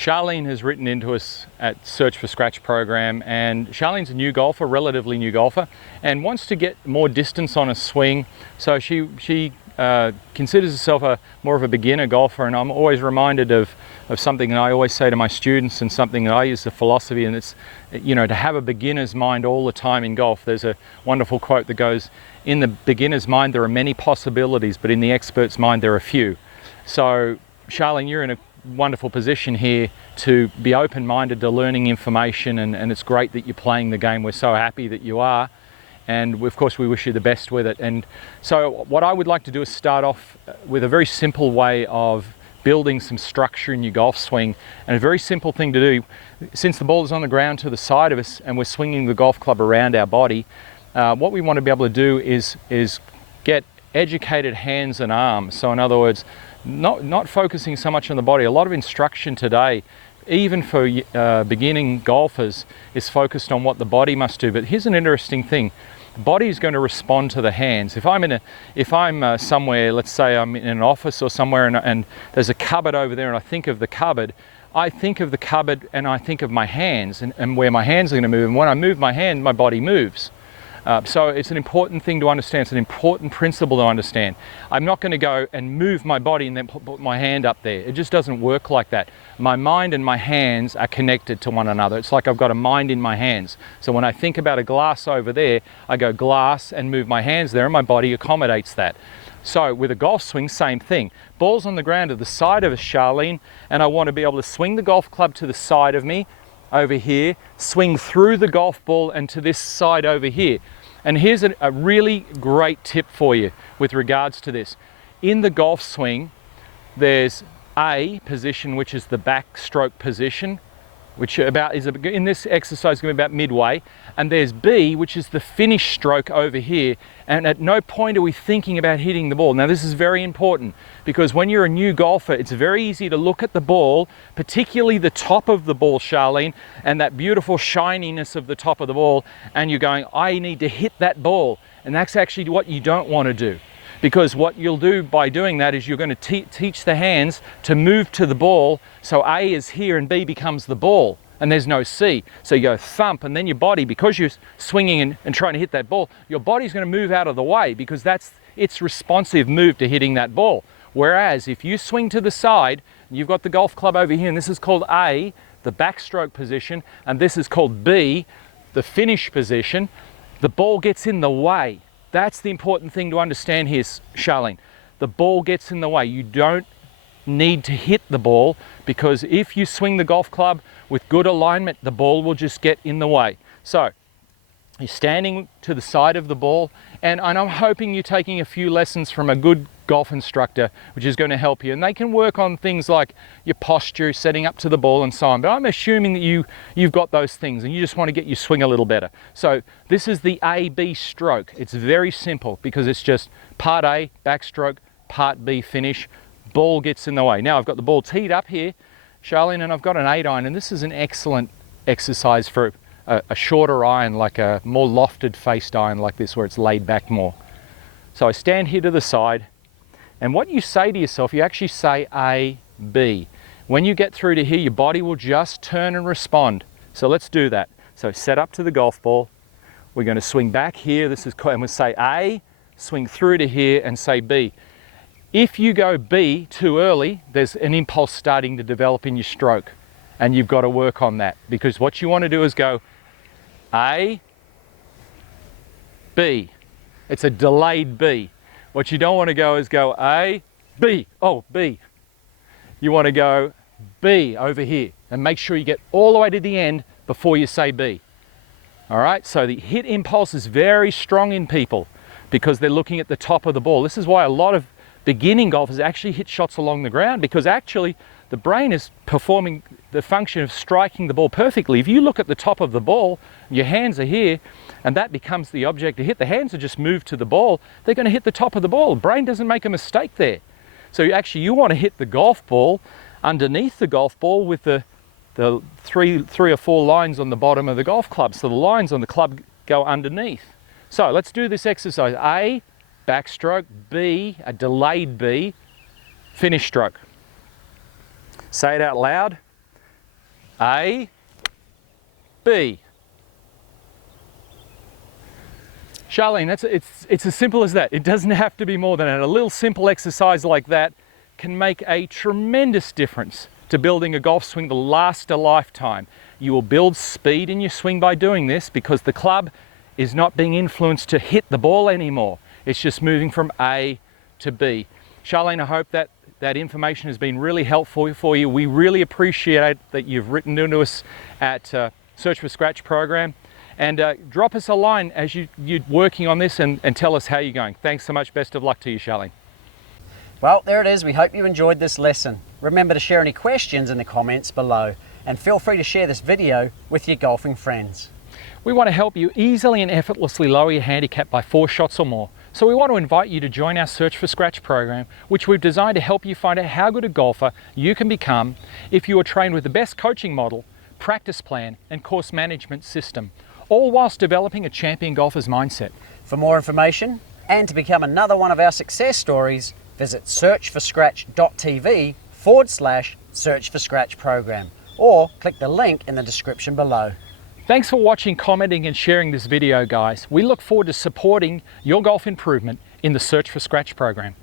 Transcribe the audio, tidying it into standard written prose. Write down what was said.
Charlene has written into us at Search for Scratch program, and Charlene's a new golfer, relatively new golfer, and wants to get more distance on a swing. So she considers herself more of a beginner golfer, and I'm always reminded of something that I always say to my students, and something that I use the philosophy, and it's, you know, to have a beginner's mind all the time in golf. There's a wonderful quote that goes, in the beginner's mind there are many possibilities, but in the expert's mind there are few. So Charlene, you're in a wonderful position here to be open-minded to learning information, and it's great that you're playing the game. We're so happy that you are, and of course we wish you the best with it. And so what I would like to do is start off with a very simple way of building some structure in your golf swing, and a very simple thing to do. Since the ball is on the ground to the side of us and we're swinging the golf club around our body, what we want to be able to do is get educated hands and arms. So in other words, not focusing so much on the body. A lot of instruction today, even for beginning golfers, is focused on what the body must do. But here's an interesting thing. The body is going to respond to the hands. If I'm somewhere, let's say I'm in an office or somewhere, and there's a cupboard over there, and I think of the cupboard, and I think of my hands and where my hands are going to move. And when I move my hand, my body moves. So it's an important thing to understand. It's an important principle to understand. I'm not going to go and move my body and then put my hand up there. It just doesn't work like that. My mind and my hands are connected to one another. It's like I've got a mind in my hands. So when I think about a glass over there, I go glass and move my hands there, and my body accommodates that. So with a golf swing, same thing. Ball's on the ground to the side of us, Charlene, and I want to be able to swing the golf club to the side of me, over here, swing through the golf ball and to this side over here. And here's a really great tip for you with regards to this. In the golf swing, there's A position, which is the backstroke position, which in this exercise is going to be about midway, and there's B, which is the finish stroke over here, and at no point are we thinking about hitting the ball. Now this is very important, because when you're a new golfer, it's very easy to look at the ball, particularly the top of the ball, Charlene, and that beautiful shininess of the top of the ball, and you're going, I need to hit that ball. And that's actually what you don't want to do. Because what you'll do by doing that is you're going to teach the hands to move to the ball, so A is here and B becomes the ball, and there's no C. So you go thump, and then your body, because you're swinging and trying to hit that ball, your body's going to move out of the way, because that's its responsive move to hitting that ball. Whereas if you swing to the side, you've got the golf club over here, and this is called A, the backstroke position, and this is called B, the finish position, the ball gets in the way. That's the important thing to understand here, Charlene. The ball gets in the way. You don't need to hit the ball, because if you swing the golf club with good alignment, the ball will just get in the way. So you're standing to the side of the ball, and I'm hoping you're taking a few lessons from a good golf instructor, which is going to help you. And they can work on things like your posture, setting up to the ball and so on. But I'm assuming that you've got those things and you just want to get your swing a little better. So this is the A-B stroke. It's very simple, because it's just part A, backstroke, part B, finish. Ball gets in the way. Now I've got the ball teed up here, Charlene, and I've got an 8-iron, and this is an excellent exercise for a shorter iron, like a more lofted faced iron like this, where it's laid back more. So I stand here to the side, and what you say to yourself, you actually say A, B. When you get through to here, your body will just turn and respond. So let's do that. So set up to the golf ball. We're going to swing back here. And we'll say A, swing through to here and say B. If you go B too early, there's an impulse starting to develop in your stroke, and you've got to work on that, because what you want to do is go A, B. It's a delayed B. What you don't want to go is go A, B, oh, B. You want to go B over here, and make sure you get all the way to the end before you say B. All right, so the hit impulse is very strong in people, because they're looking at the top of the ball. This is why a lot of beginning golfers actually hit shots along the ground, because actually the brain is performing the function of striking the ball perfectly. If you look at the top of the ball, your hands are here, and that becomes the object to hit. The hands are just moved to the ball. They're going to hit the top of the ball. The brain doesn't make a mistake there. So you want to hit the golf ball underneath the golf ball with the three or four lines on the bottom of the golf club. So the lines on the club go underneath. So let's do this exercise. A, backstroke. B, a delayed B, finish stroke. Say it out loud. A, B. Charlene, it's as simple as that. It doesn't have to be more than that. A little simple exercise like that can make a tremendous difference to building a golf swing to last a lifetime. You will build speed in your swing by doing this because the club is not being influenced to hit the ball anymore. It's just moving from A to B. Charlene, I hope that information has been really helpful for you. We really appreciate that you've written into us at Search for Scratch program. And drop us a line as you're working on this and tell us how you're going. Thanks so much. Best of luck to you, Charlene. Well, there it is. We hope you enjoyed this lesson. Remember to share any questions in the comments below, and feel free to share this video with your golfing friends. We want to help you easily and effortlessly lower your handicap by 4 shots or more. So we want to invite you to join our Search for Scratch program, which we've designed to help you find out how good a golfer you can become if you are trained with the best coaching model, practice plan, and course management system, all whilst developing a champion golfer's mindset. For more information and to become another one of our success stories, visit searchforscratch.tv/Search for Scratch program, or click the link in the description below. Thanks for watching, commenting and sharing this video, guys. We look forward to supporting your golf improvement in the Search for Scratch program.